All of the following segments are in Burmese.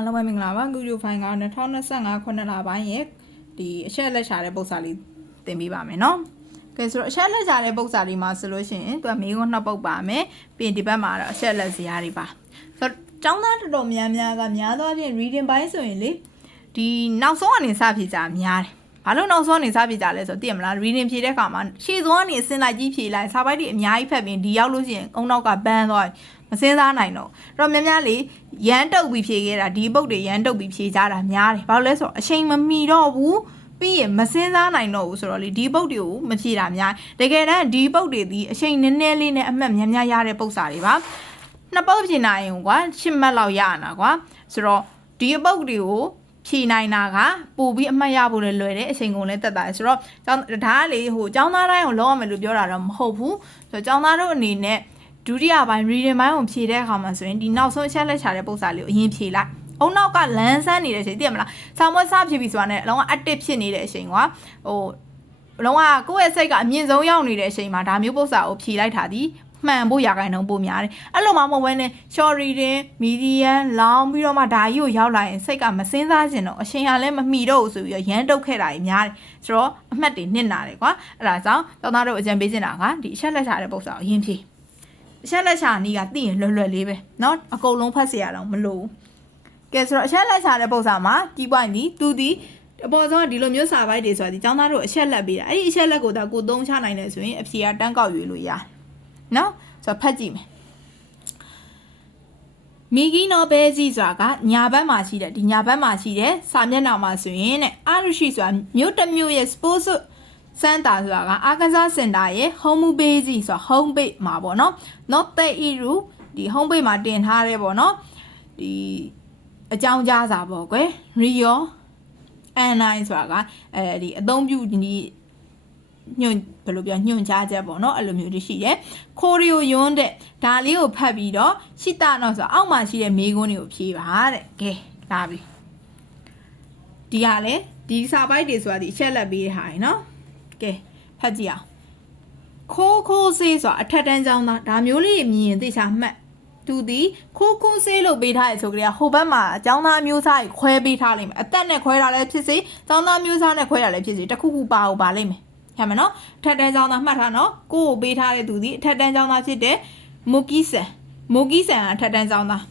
အားလုံးပဲမင်္ဂလာပါဂူဂျူဖိုင်က2025ခုနှစ်လပိုင်းရဲ့ဒီအချက်လက်ချတဲ့ပုံစံလေးသင်ပေးပါမယ်နော်ကဲဆိုတော့အချက်လက်ချတဲ့ပုံစံလေးမှာဆိုလို့ရှိရင်သူကမေးခွန်းနှစ်ပုဒ်ပါမယ်ပြီးရင်ဒီဘက်မှာတော့အချက်လက်စရာတွေပါဆိုတော့ကျောင်းသားတော်တော်များများကများသောအားဖြင့် reading ပိုင်းဆိုရင်လေဒီနောက်ဆုံးအနေစဖြေကြများတယ်ဘာလို့နောက်ဆုံးအနေစဖြေကြလဲဆိုတော့သိရမလား reading ဖြေတဲ့အခါမှာရှေ့ဆုံးကနေအစင်းလိုက်ကြီးဖြေလိုက်စာပိုက်တွေအများကြီးဖတ်ပြီးဒီရောက်လို့ရှိရင်အုံနောက်ကဘန်းသွားမစင်းစားနိုင်တော့တော့များများလေရန်တုတ်ပြီးဖြေခဲ့တာဒီပုတ်တွေရန်တုတ်ပြီးဖြေကြတာများတယ်ဘာလို့လဲဆိုတော့အချိန်မမီတော့ဘူးပြီးရင်မစင်းစားနိုင်တော့ဘူးဆိုတော့လေဒီပုတ်တွေကိုမဖြေတာများတကယ်တမ်းဒီပုတ်တွေဒီအချိန်နည်းနည်းလေးနဲ့အမှတ်များများရတဲ့ပုတ်စာတွေပါနှစ်ပုတ်ဖြေနိုင်ရင်ကွာ10မှတ်လောက်ရအောင်ကွာဆိုတော့ဒီပုတ်တွေကိုဖြေနိုင်တာကပို့ပြီးအမှတ်ရဖို့လည်းလွယ်တယ်အချိန်ကုန်လည်းတက်တာဆိုတော့ဒါကလေဟိုကျောင်းသားတိုင်းကိုလုံးဝမလို့ပြောတာတော့မဟုတ်ဘူးဆိုတော့ကျောင်းသားတို့အနေနဲ့ဒုတိယပိုင်း reading ပိုင်းကိုဖြေတဲ့အခါမှာဆိုရင်ဒီနောက်ဆုံးအချက်လက်ချတဲ့ပုံစံလေးကိုအရင်ဖြေလိုက်အုံနောက်ကလန်းဆန်းနေတဲ့အချိန်သိရမလားဆောင်းမစဖြေပြီးဆိုတာနဲ့အလုံးဝ active ဖြစ်နေတဲ့အချိန်ကွာဟိုလုံးဝကိုယ့်ရဲ့စိတ်ကအမြင့်ဆုံးရောက်နေတဲ့အချိန်မှာဒါမျိုးပုံစံကိုဖြေလိုက်တာဒီမှန်ဖို့ရာခိုင်နှုန်းပိုများတယ်အဲ့လိုမှမဟုတ်ဘဲနဲ့ short reading medium long ပြီးတော့မှဒါကြီးကိုရောက်လာရင်စိတ်ကမစင်းစားခြင်းတော့အချိန်ကလည်းမမီတော့ဘူးဆိုပြီးရမ်းတုတ်ခဲ့တာကြီးများတယ်ဆိုတော့အမှတ်တွေနစ်နာတယ်ကွာအဲ့ဒါကြောင့်ကျောင်းသားတို့အကြံပေးချင်တာကဒီအချက်လက်ချတဲ့ပုံစံကိုအရင်ဖြေအချက်လက်ချာနီးကသိရင်လွယ်လွယ်လေးပဲเนาะအကုန်လုံးဖတ်เสียရတော့မလို့ကဲဆိုတော့အချက်လက်ချတဲ့ပုံစံမှာဒီပွိုင်းဒီသူဒီအပေါ်ဆုံးဒီလိုမျိုးစာပိုက်တွေဆိုတာဒီကျောင်းသားတို့အချက်လက်ပေးတာအဲ့ဒီအချက်လက်ကိုဒါကိုသုံးချနိုင်တယ်ဆိုရင်အဖြေကတန်းကောက်ရွေးလို့ရတယ်เนาะဆိုတော့ဖတ်ကြည့်မယ်မီဂီနိုဘဲစီဆိုတာကညာဘက်မှာရှိတဲ့ဒီညာဘက်မှာရှိတဲ့စာမျက်နှာမှာဆိုရင်တဲ့အာရုရှိဆိုတာမြို့တစ်မြို့ရဲ့ sports စန်တာဆိုတာကအာကစားစင်တာရဲ့ home page ဆိုတာ home page မှာပေါ့နော် not the iru ဒီ home page မှာတင်ထားရဲပေါ့နော်ဒီအကြောင်းကြားစာပေါ့ကွယ် rio and9 ဆိုတာကဒီအသုံးပြုဒီညွန့်ဘယ်လိုပြောညွန့်ကြားချက်ပေါ့နော်အဲ့လိုမျိုးတွေရှိတယ်ခိုရီယိုယွန်းတဲ့ဒါလေးကိုဖတ်ပြီးတော့ရှိတာတော့ဆိုအောက်မှာရှိတဲ့မေးခွန်းတွေကိုဖြေပါတဲ့ကဲလာပြီဒီကလည်းဒီစာပိုက်တွေဆိုတာဒီအချက်လက်ပေးတဲ့ဟာကြီးနော်ကဲဖတ်ကြည့်အောင်ခိုးဆေးဆိုတာအထက်တန်းကျောင်းသားဒါမျိုးလေးမြင်ရင်သိချာမှတ်သူဒီခိုးဆေးလို့ပေးထားရဆိုကြတဲ့ဟိုဘက်မှာကျောင်းသားမျိုးစားကြီးခွဲပေးထားလိမ့်မယ်အသက်နဲ့ခွဲတာလည်းဖြစ်စေကျောင်းသားမျိုးစားနဲ့ခွဲတာလည်းဖြစ်စေတခုခုပါအောင်ပါလိမ့်မယ်ဟဲ့မနော်ထက်တန်းကျောင်းသားမှတ်ထားနော်ကိုကိုပေးထားတဲ့သူဒီအထက်တန်းကျောင်းသားဖြစ်တဲ့မိုကီဆန်ကအထက်တန်းကျောင်းသား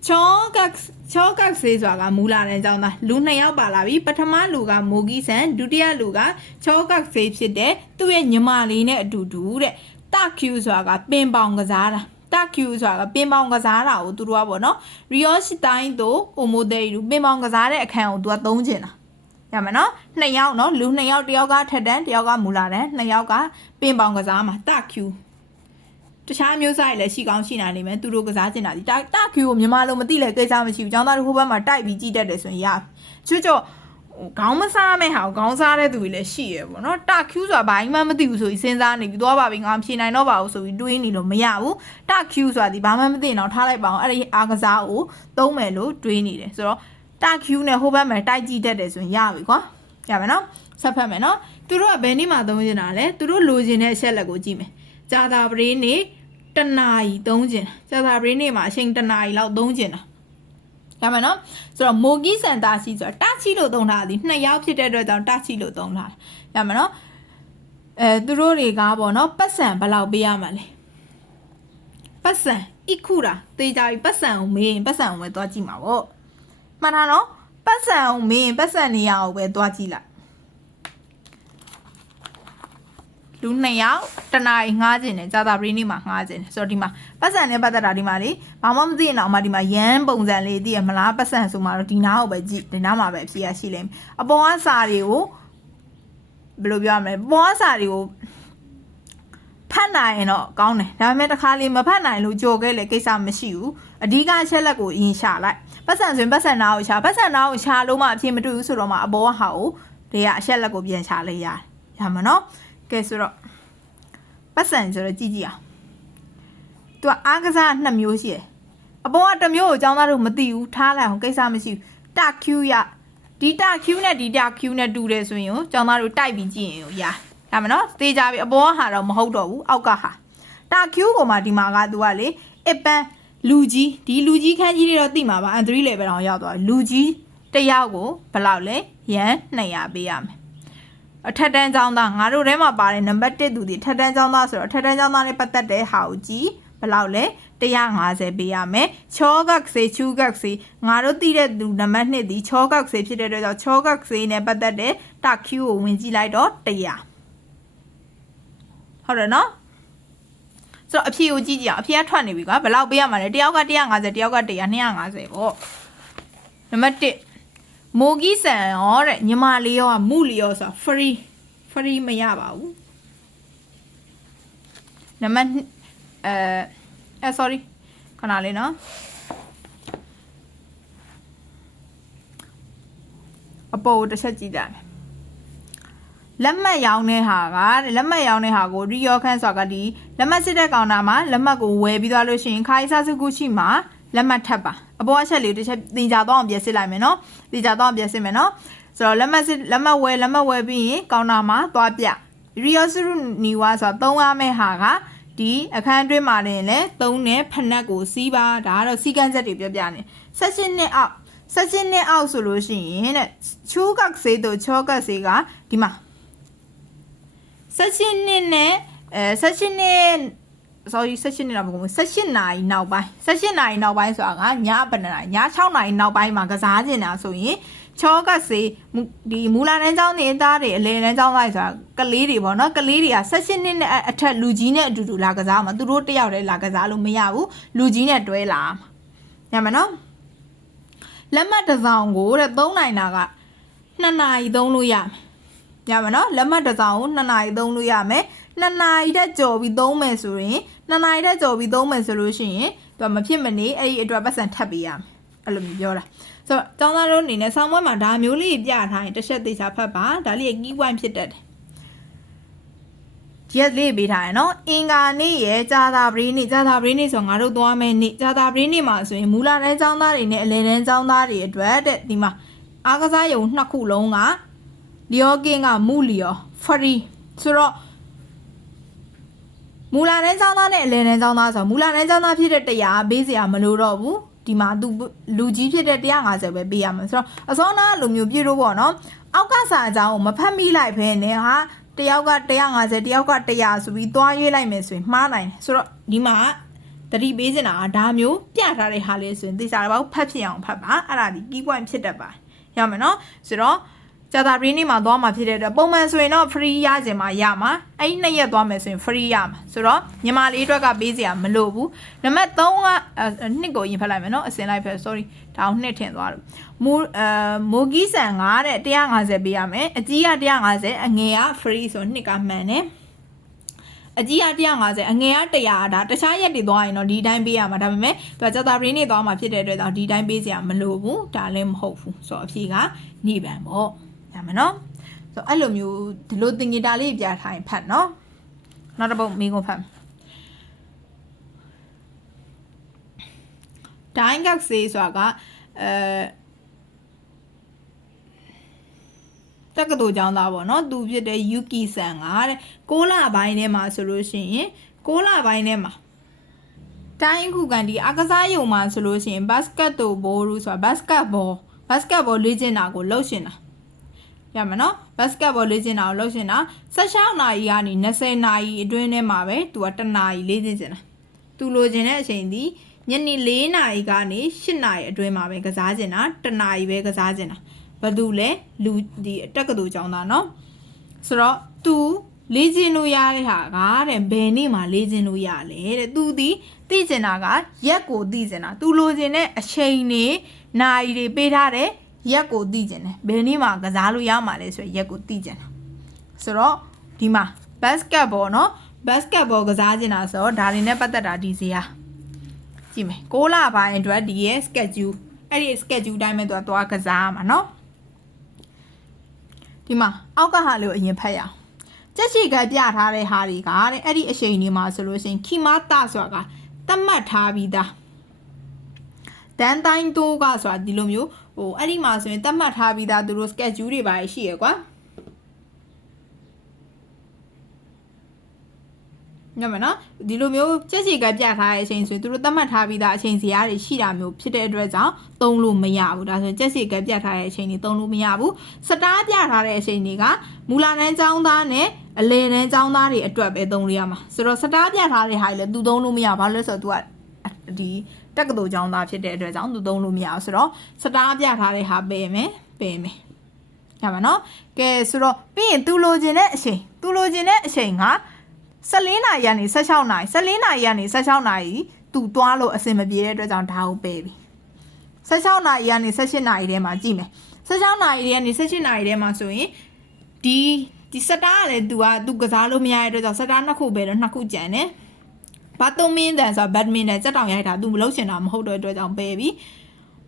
ချောကက်ဆေးဆိုတာကမူလာတန်းကျောင်းသားလူ2ယောက်ပါလာပြီပထမလူကမိုကီဆန်ဒုတိယလူကချောကက်ဆေးဖြစ်တဲ့သူ့ရဲ့ညီမလေးနဲ့အတူတူတဲ့တာကျူဆိုတာကပင်ပေါင်ကစားတာတာကျူဆိုတာကပင်ပေါင်ကစားတာကိုသူတို့ကပေါ့နော်ရီယောရှိတိုင်းတို့အိုမိုဒေလူပင်ပေါင်ကစားတဲ့အခန်းကိုသူကသုံးကျင်တာရမယ်နော်2ယောက်နော်လူ2ယောက်တယောက်ကထက်တန်းတယောက်ကမူလာတန်း2ယောက်ကပင်ပေါင်ကစားမှာတာကျူတခြားမျိုးစားတွေလည်းရှိကောင်းရှိနိုင်နေမယ်သူတို့ကစားကျင်တာဒီတာကျူကိုမြန်မာလိုမသိလဲကိစ္စမရှိဘူးကျောင်းသားတို့ဟိုဘက်မှာတိုက်ပြီးကြည့်တတ်တယ်ဆိုရင်ရချွတ်ခေါင်းမစားမဲ့ဟာခေါင်းစားတဲ့သူတွေလည်းရှိရပေါ့နော်တာကျူဆိုတာဘာမှမသိဘူးဆိုပြီးစဉ်းစားနေပြီးသွားပါပြီငါဖြေနိုင်တော့ပါဘူးဆိုပြီးတွေးနေလို့မရဘူးတာကျူဆိုတာဒီဘာမှမသိတော့ထားလိုက်ပါအောင်အဲ့ဒီအားကစားကိုသုံးမယ်လို့တွေးနေတယ်ဆိုတော့တာကျူနဲ့ဟိုဘက်မှာတိုက်ကြည့်တတ်တယ်ဆိုရင်ရပြီကွာရမယ်နော်ဆက်ဖတ်မယ်နော်သူတို့ကဘယ်နေ့မှသုံးကျင်တာလဲသူတို့လိုချင်တဲ့အချက်လက်ကိုကြည့်မယ်ကြာတာပရေနေ့တနာရီသုံးကျင်ကြာတာပရေနေ့မှာအချိန်တနာရီလောက်သုံးကျင်တာရမယ်နော်ဆိုတော့မိုကီစန်တာရှိဆိုတာတာချီလို့သုံးထားသည်2ယောက်ဖြစ်တဲ့အတွက်ကြောင့်တာချီလို့သုံးထားရမယ်နော်သူတို့တွေကပေါ့နော်ပတ်စံဘယ်လောက်ပေးရမှာလဲပတ်စံဣခုတာတေးကြပြီပတ်စံကိုမေးရင်ပတ်စံကိုပဲသွားကြည့်မှာပေါ့မှန်တာနော်ပတ်စံကိုမေးရင်ပတ်စံနေရာကိုပဲသွားကြည့်လိုက်လူ2ယောက်တနာရီငှားခြင်းနဲ့ကြာတာပရိနေ့မှာငှားခြင်းဆိုတော့ဒီမှာပတ်စံနဲ့ပတ်သက်တာဒီမှာလေဘာမှမသိရင်တော့အမဒီမှာရမ်းပုံစံလေးသိရမလားပတ်စံဆိုမှတော့ဒီနားကိုပဲကြည့်ဒီနားမှာပဲဖြေရရှိလိမ့်မယ်အပေါ်ကစာတွေကိုဘယ်လိုပြောရမလဲပေါ်ကစာတွေကိုဖတ်နိုင်ရင်တော့ကောင်းတယ်ဒါပေမဲ့တစ်ခါလေးမဖတ်နိုင်လို့ကြော်ခဲ့လေကိစ္စမရှိဘူးအဓိကအချက်လက်ကိုအရင်ရှာလိုက်ပတ်စံဆိုရင်ပတ်စံနာကိုရှာပတ်စံနာကိုရှာလို့မှအဖြစ်မတွေ့ဘူးဆိုတော့မှအပေါ်ကဟာကိုတွေကအချက်လက်ကိုပြန်ရှာလိုက်ရတယ်ရမှာနော်ကဲဆိုတော့ပတ်စံဆိုတော့ကြည့်အောင်သူကအားကစား2မျိုးရှိတယ်အပေါ်က1မျိုးကိုကျောင်းသားတို့မသိဘူးထားလိုက်အောင်ကိစ္စမရှိဘူးတာကျူရဒီတာကျူနဲ့ဒီတာကျူနဲ့တူတယ်ဆိုရင်ကျောင်းသားတို့တိုက်ပြီးကြည့်ရင်ရမယ်နော်သေချာပြီအပေါ်ကဟာတော့မဟုတ်တော့ဘူးအောက်ကဟာတာကျူကိုမှဒီမှာကသူကလေအပန်း လူကြီးဒီလူကြီးခန်းကြီးတွေတော့သိမှာပါ N3 level တောင်ရောက်သွားလူကြီးတစ်ယောက်ကိုဘယ်လောက်လဲရန်200ပေးရမယ်အထက်တန်းကျောင်းသားငါတို့ထဲမှာပါတယ်နံပါတ်1သူဒီအထက်တန်းကျောင်းသားဆိုတော့အထက်တန်းကျောင်းသားနဲ့ပတ်သက်တဲ့ဟာကိုကြည့်ဘယ်လောက်လဲ150ပေးရမယ်ချောကဆေချူကဆေငါတို့သိတဲ့သူနံပါတ်2ဒီချောကဆေဖြစ်တဲ့အတွက်ကြောင့်ချောကဆေနဲ့ပတ်သက်တဲ့တ Q ကိုဝင်ကြည့်လိုက်တော့100ဟုတ်တယ်နော်ဆိုတော့အဖြေကိုကြည့်ကြည့်အောင်အဖြေကထွက်နေပြီကွာဘယ်လောက်ပေးရမှာလဲတယောက်က150တယောက်က100 250ပေါ့နံပါတ်1မိုဂီဆန်ရောတဲ့ညီမလေးရောမူလီရောဆို free မရပါဘူးနံပါတ်sorry ခဏလေးနော်အပေါ်တစ်ချက်ကြည့်ကြတယ်လက်မှတ်ရောင်းတဲ့ဟာကလက်မှတ်ရောင်းတဲ့ဟာကိုရီယောခန့်ဆိုတာကဒီလက်မှတ်စစ်တဲ့ကောင်တာမှာလက်မှတ်ကိုဝယ်ပြီးသွားလို့ရှိရင်ခိုင်ဆာစုကုရှိမှာလက်မှတ်ထပ်ပါအပေါ်အချက်လေးတစ်ချက်သင်ကြတော့အောင်ပြစစ်လိုက်မယ်နော်သင်ကြတော့အောင်ပြစစ်မယ်နော်ဆိုတော့လက်မှတ်ဝယ်ပြီးရင်ကောင်တာမှာသွားပြရီယောစုနီဝါဆိုတာသုံးရမယ့်ဟာကဒီအခန်းတွင်းမှာလည်းသုံးတဲ့ဖနက်ကိုစီးပါဒါကတော့စီကန်းချက်တွေပြပြနေ16နှစ်အောက်ဆိုလို့ရှိရင်တဲ့ချိုးကဆေးတို့ချောကဆေးကဒီမှာ16နှစ်နဲ့16နှစ် sorry 16နှစ်တော့မဟုတ်ဘူး18နာရီနောက်ပိုင်းဆိုတာကညဘယ်နှစ်နာရီည6နာရီနောက်ပိုင်းမှာကစားကျင်တာဆိုရင်ချောကဆေးဒီမူလာတန်းကျောင်းနေသားတွေအလယ်တန်းကျောင်းသားတွေဆိုတာကလေးတွေပေါ့နော်ကလေးတွေက16နှစ်နဲ့အထက်လူကြီးနဲ့အတူတူလာကစားမှာသူတို့တယောက်တည်းလာကစားလို့မရဘူးလူကြီးနဲ့တွဲလာရမယ်နော်လက်မှတ်တစ်စောင်ကိုတဲ့3နိုင်တာက2နာရီသုံးလို့ရမယ်နော်လက်မှတ်တစ်စောင်ကို2နာရီသုံးလို့ရမယ်2နာရီတက်ကြော်ပြီးသုံးမယ်ဆိုရင်2နာရီတက်ကြော်ပြီးသုံးမယ်ဆိုလို့ရှိရင်သူကမဖြစ်မနေအဲ့ဒီအတွက်ပတ်စံထပ်ပေးရမယ်အဲ့လိုမျိုးပြောတာဆိုတော့ကျောင်းသားတို့အနေနဲ့ဆောင်းပွဲမှာဒါမျိုးလေးပြထားရင်တစ်ချက်သေးချာဖတ်ပါဒါလေး key point ဖြစ်တတ်တယ်ရက်လေးပေးထားရနော်အင်္ဂါနေ့ရဲ့ကြာသာပရိနေ့ဆိုငါတို့သွားမယ်နေ့ကြာသာပရိနေ့မှာဆိုရင်မူလာတန်းကျောင်းသားတွေနဲ့အလယ်တန်းကျောင်းသားတွေအတွက်တဲ့ဒီမှာအားကစားရုံ2ခုလုံးကလျောကင်းကမူလီယော free ဆိုတော့မူလာတန်းကျောင်းသားနဲ့အလယ်တန်းကျောင်းသားဆိုမူလာတန်းကျောင်းသားဖြစ်တဲ့100ပေးစရာမလိုတော့ဘူးဒီမှာသူလူကြီးဖြစ်တဲ့150ပဲပေးရမှာဆိုတော့အစောနာလိုမျိုးပြေလို့ပေါ့နော်အောက်ကစာအကြောင်းကိုမဖတ်မိလိုက်ဖဲနဲ့ဟာတယောက်က150တယောက်က100ဆိုပြီးသွားရွေးလိုက်မယ်ဆိုရင်မှားနိုင်တယ်ဆိုတော့ဒီမှာတတိပေးနေတာကဒါမျိုးပြထားတဲ့ဟာလေးဆိုရင်သိစားတော့ဖတ်ဖြစ်အောင်ဖတ်ပါအဲ့ဒါဒီ key point ဖြစ်တတ်ပါရမယ်နော်ဆိုတော့ကြာတာပရိနေ့မှာသွားမှာဖြစ်တဲ့အတွက်ပုံမှန်ဆိုရင်တော့ free ရခြင်းမှာရမှာအဲ့ဒီ2ရက်သွားမယ်ဆိုရင် free ရမှာဆိုတော့ညီမလေးအတွက်ကပေးစရာမလိုဘူးနံပါတ်3ကနှစ်ကိုရင်ဖတ်လိုက်မယ်နော်အစင်လိုက်ဖက် sorry ဒါအောင်နှစ်ထင်သွားလို့မိုဂီဆန်ကတဲ့150ပေးရမယ်အကြီးက150အငယ်က free ဆိုနှစ်ကမှန်တယ်အကြီးက150အငယ်က100ဒါတခြားရက်တွေသွားရင်တော့ဒီတိုင်းပေးရမှာဒါပေမဲ့သူကကြာတာပရိနေ့သွားမှာဖြစ်တဲ့အတွက်ဒီတိုင်းပေးစရာမလိုဘူးဒါလည်းမဟုတ်ဘူးဆိုတော့အဖြေကနိဗ္ဗာန်ပေါ့ရမယ်နော်ဆိုအဲ့လိုမျိုးဒီလိုသင်္ကေတလေးပြထားရင်ဖတ်နော်နောက်တစ်ပုဒ်မိကုန်ဖတ်ဒိုင်းကက်ဆေးဆိုတာကတက္ကသိုလ်ကျောင်းသားပေါ့နော်သူဖြစ်တဲ့ယူကီဆန်ကတဲ့6လပိုင်းထဲမှာဆိုလို့ရှိရင်6လပိုင်းထဲမှာတိုင်းခုကန်ဒီအကစားရုံမှာဆိုလို့ရှိရင်ဘတ်စကတ်ဘောလို့ဆိုတာဘတ်စကတ်ဘောလေ့ကျင့်တာကိုလုပ်ရှင်တာရမယ်နော်ဘတ်စကတ်ဘောလေ့ကျင့်တာကိုလုပ်ရှင်တာ16နာရီကနေ20နာရီအတွင်းထဲမှာပဲသူက1နာရီလေ့ကျင့်နေတာသူလိုချင်တဲ့အချိန်ဒီညနေ4နာရီကနေ8နာရီအတွင်းမှာပဲကစားကျင်တာ1နာရီပဲကစားကျင်တာဘာလို့လဲလူဒီတက်ကတူကျောင်းသားနော်ဆိုတော့သူလေ့ကျင့်လို့ရတဲ့ဟာကတဲ့ဘယ်နေ့မှလေ့ကျင့်လို့ရလဲတဲ့သူဒီသိကျင်တာကရက်ကိုသိကျင်တာသူလိုချင်တဲ့အချိန်နေနာရီတွေပေးထားတဲ့ရက်ကိုသိကျင်တယ်ဘယ်နေ့မှကစားလို့ရမှာလဲဆိုရရက်ကိုသိကျင်တာဆိုတော့ဒီမှာဘတ်စကတ်ဘောနော်ဘတ်စကတ်ဘောကစားကျင်တာဆိုတော့ဒါတွေနဲ့ပတ်သက်တာဒီစရာကြည့်မယ်6လပိုင်းအတွက်ဒီရဲ့ schedule အဲ့ဒီ schedule တိုင်းပဲသူကသွားကစားမှာနော်ဒီမှာအောက်ကဟာလေးကိုအရင်ဖတ်ရအောင်ကြက်ချီကပြထားတဲ့ဟာတွေကတဲ့အဲ့ဒီအချိန်တွေမှာဆိုလို့ရှိရင်ခီမာတာဆိုတာကတတ်မှတ်ထားပြီးသားတန်တိုင်းတိုးကဆိုတာဒီလိုမျိုးဟိုအဲ့ဒီမှာဆိုရင်တတ်မှတ်ထားပြီးသားသူတို့ schedule တွေပါရှိရကွာ ညမနော်ဒီလိုမျိုးကြက်စီကပြထားတဲ့အချိန်ဆိုရင်သူတို့သတ်မှတ်ထားပြီးသားအချိန်စီရားတွေရှိတာမျိုးဖြစ်တဲ့အတွက်ကြောင့်သုံးလို့မရဘူးဒါဆိုရင်ကြက်စီကပြထားတဲ့အချိန်တွေသုံးလို့မရဘူးစတားပြထားတဲ့အချိန်တွေကမူလာတန်းចောင်းသားနဲ့အလယ်တန်းចောင်းသားတွေအတွက်ပဲသုံးလို့ရမှာဆိုတော့စတားပြထားတဲ့ဟာတွေလည်းသူသုံးလို့မရဘာလို့လဲဆိုတော့ तू ကဒီတက္ကသိုလ်ចောင်းသားဖြစ်တဲ့အတွက်ကြောင့်သူသုံးလို့မရဘူးဆိုတော့စတားပြထားတဲ့ဟာပယ်မယ်ရပါနော်ကဲဆိုတော့ပြီးရင်သူလိုချင်တဲ့အချိန်က14နာရီကနေ16နာရီ14နာရီကနေ16နာရီသူသွားလို့အဆင်မပြေတဲ့အတွက်ကြောင့်ဒါကိုပယ်ပြီ16နာရီကနေ18နာရီထဲမှာကြည့်မယ်16နာရီကနေ18နာရီထဲမှာဆိုရင်ဒီစတားကလည်း तू ကစားလို့မရတဲ့အတွက်ကြောင့်စတားနှစ်ခုပဲတော့နှစ်ခုကျန်တယ်ဘာတုံးမင်းတန်ဆိုတော့ဘတ်မင်တန်စက်တောင်ရိုက်တာ तू မလုပ်ချင်တာမဟုတ်တဲ့အတွက်ကြောင့်ပယ်ပြီ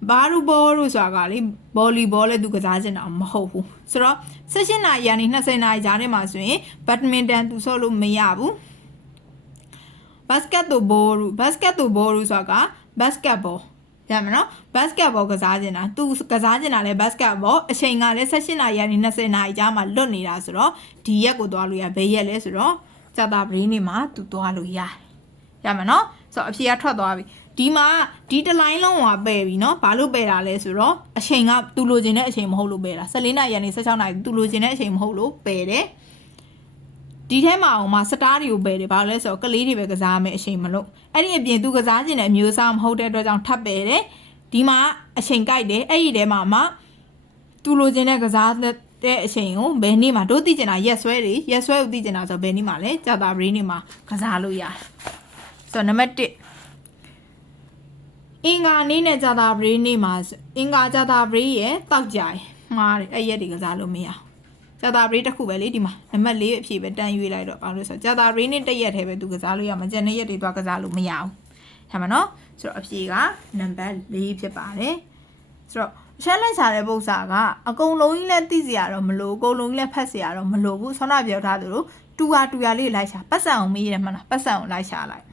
ဘာရူဘောလို့ဆိုတာကလေဗော်လီဘောလည်း तू ကစားချင်တာမဟုတ်ဘူးဆိုတော့18နာရီကနေ20နာရီကြားထဲမှာဆိုရင်ဘတ်မင်တန် तू ဆော့လို့မရဘူးဘတ်စကတ်ဘောလို့ဆိုတာကဘတ်စကတ်ဘောရမယ်နော်ဘတ်စကတ်ဘောကစားချင်တာ तू ကစားချင်တာလည်းဘတ်စကတ်ဘောအချိန်ကလည်း18နာရီကနေ20နာရီကြားမှာလွတ်နေတာဆိုတော့ဒီရက်ကိုသွားလို့ရဘယ်ရက်လဲဆိုတော့ကြာတာပရင်းနေမှာ तू သွားလို့ရမယ်နော်ဆိုတော့အဖြေကထွက်သွားပြီဒီမှာဒီတလိုင်းလုံးကပယ်ပြီเนาะဘာလို့ပယ်တာလဲဆိုတော့အချိန်ကသူလိုချင်တဲ့အချိန်မဟုတ်လို့ပယ်တာ14နာရီကနေ16နာရီသူလိုချင်တဲ့အချိန်မဟုတ်လို့ပယ်တယ်ဒီထဲမှာအောင်မှာစတားတွေကိုပယ်တယ်ဘာလို့လဲဆိုတော့ကလေးတွေပဲကစားမယ်အချိန်မလို့အဲ့ဒီအပြင်သူကစားခြင်းတဲ့အမျိုးအစားမဟုတ်တဲ့အတွက်ကြောင့်ထပ်ပယ်တယ်ဒီမှာအချိန်ကြိုက်တယ်အဲ့ဒီထဲမှာမှသူလိုချင်တဲ့ကစားတဲ့အချိန်ကိုဘယ်နေ့မှာတို့သိကျင်တာရက်ဆွဲကိုသိကျင်တာဆိုဘယ်နေ့မှာလဲကြာတာပရင်းနေ့မှာကစားလို့ရတယ်ဆိုတော့နံပါတ်1အင်္ဂါနေ့နဲ့ကြာတာပရိနေ့မှာအင်္ဂါကြာတာပရိရဲ့တောက်ကြရမှားတယ်အဲ့ရက်တွေကစားလို့မရကြာတာပရိတစ်ခုပဲလေဒီမှာနံပါတ်4အဖြစ်ပဲတန်းရွေးလိုက်တော့ဘာလို့ဆိုကြာတာပရိနေ့တစ်ရက်တည်းပဲသူကစားလို့ရမှာကျန်တဲ့ရက်တွေတော့ကစားလို့မရဘူးဟဲ့မနော်ဆိုတော့အဖြေကနံပါတ်4ဖြစ်ပါတယ်ဆိုတော့ရှက်လိုက်စားတဲ့ပု္ပ္ပစာကအကုန်လုံးကြီးလည်းသိစရာတော့မလိုအကုန်လုံးကြီးလည်းဖတ်စရာတော့မလိုဘူးဆောနာပြောထားသလိုတူဟာလေးလိုက်ရှာပတ်စံအောင်မေးရတယ်မှန်လားပတ်စံအောင်လိုက်ရှာလိုက်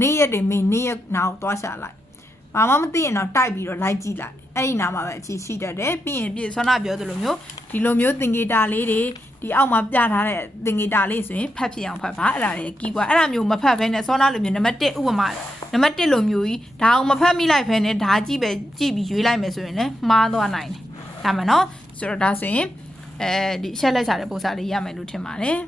နေ့ရက်တွေမေးနေ့ရက်နာကိုသွားရှာလိုက်ဘာမှမသိရင်တော့တိုက်ပြီးတော့လိုက်ကြည့်လိုက်အဲ့ဒီနာမှာပဲအချီရှိတတ်တယ်ပြီးရင်ဆွမ်းနာပြောသလိုမျိုးဒီလိုမျိုးသင်္ကေတလေးတွေဒီအောက်မှာပြထားတဲ့သင်္ကေတလေးဆိုရင်ဖတ်ဖြစ်အောင်ဖတ်ပါအဲ့ဒါလေးကီးကွာအဲ့ဒါမျိုးမဖတ်ဘဲနဲ့ဆွမ်းနာလိုမျိုးနံပါတ်1ဥပမာနံပါတ်1လိုမျိုးကြီးဒါအောင်မဖတ်မိလိုက်ဘဲနဲ့ဒါကြည့်ပြီးရွေးလိုက်မယ်ဆိုရင်လည်းမှားသွားနိုင်တယ်ဒါမှနော်ဆိုတော့ဒါဆိုရင်ဒီရှက်လက်ချတဲ့ပုံစံလေးရမယ်လို့ထင်ပါတယ်